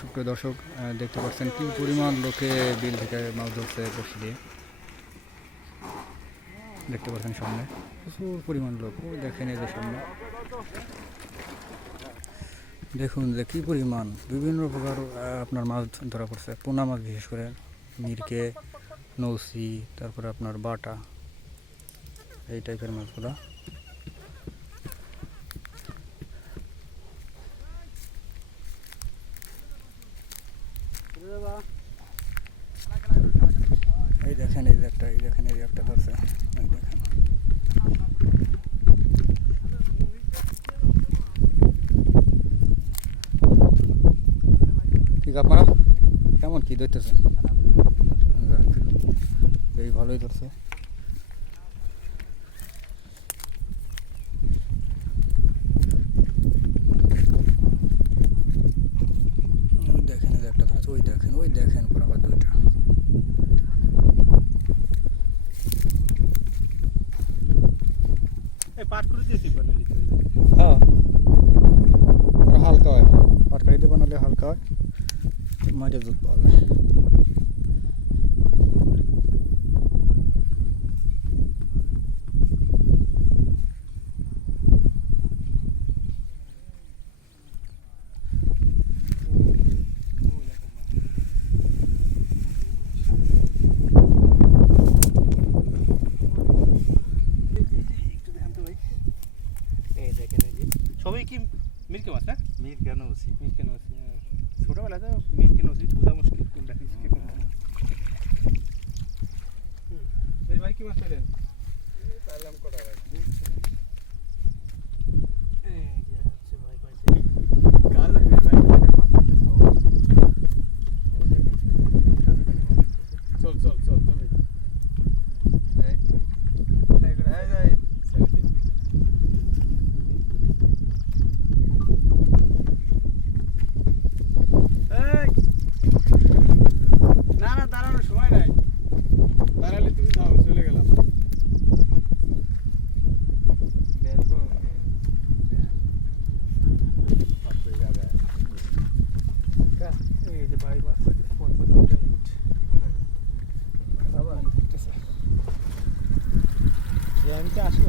সুপ্রিয় দর্শক, দেখতে পাচ্ছেন কি পরিমাণ লোকে বিল থেকে মাছ ধরছে বসে দিয়ে। দেখতে পাচ্ছেন সামনে প্রচুর পরিমাণ লোক, ওই দেখেন এই যে সামনে দেখুন যে কী পরিমাণ বিভিন্ন প্রকার আপনার মাছ ধরা পড়ছে। পোনা মাছ বিশেষ করে মিরকে, নৌসি, তারপরে আপনার বাটা, এই টাইপের মাছগুলো। এই দেখেন এই যে একটা, এই দেখেন এই যে একটা ধরছে, এই দেখেন। ঠিক আপনারা কেমন কি ধরতেছেন? এই ভালোই ধরছে। ওই দেখেন এই যে একটা ধরছে, ওই দেখেন বরাবর দুইটা। হ্যাঁ, হালকা হয়, পাটকারিতে বানালে হালকা হয়, মাঝে দুধ পাওয়া যায়। সবাই কি মিল্কে মাছ? হ্যাঁ, মির কেন বসি? মিল্কে মাছ। ছোটবেলা তো মিল্কে মাছ বোঝা মুশকিল কোনটা কি এই ভাই কি মাছ পেলেন? পাইলাম কটা ভাই? এই যে হচ্ছে ভাই পাইছে। কাল লাগবে ভাই মাছ ধরতেছে। ও দেখেন চল চল চল তুমি right right right right selfie. এই না না, দাঁড়ানোর সময় নাই। দাঁড়ালে তুমি যাও, চলে গেলাম। দেখো এই যে ভাই মাছ পাইছে পরপর দুইটা হিট। আবার যে আমি তো আসলে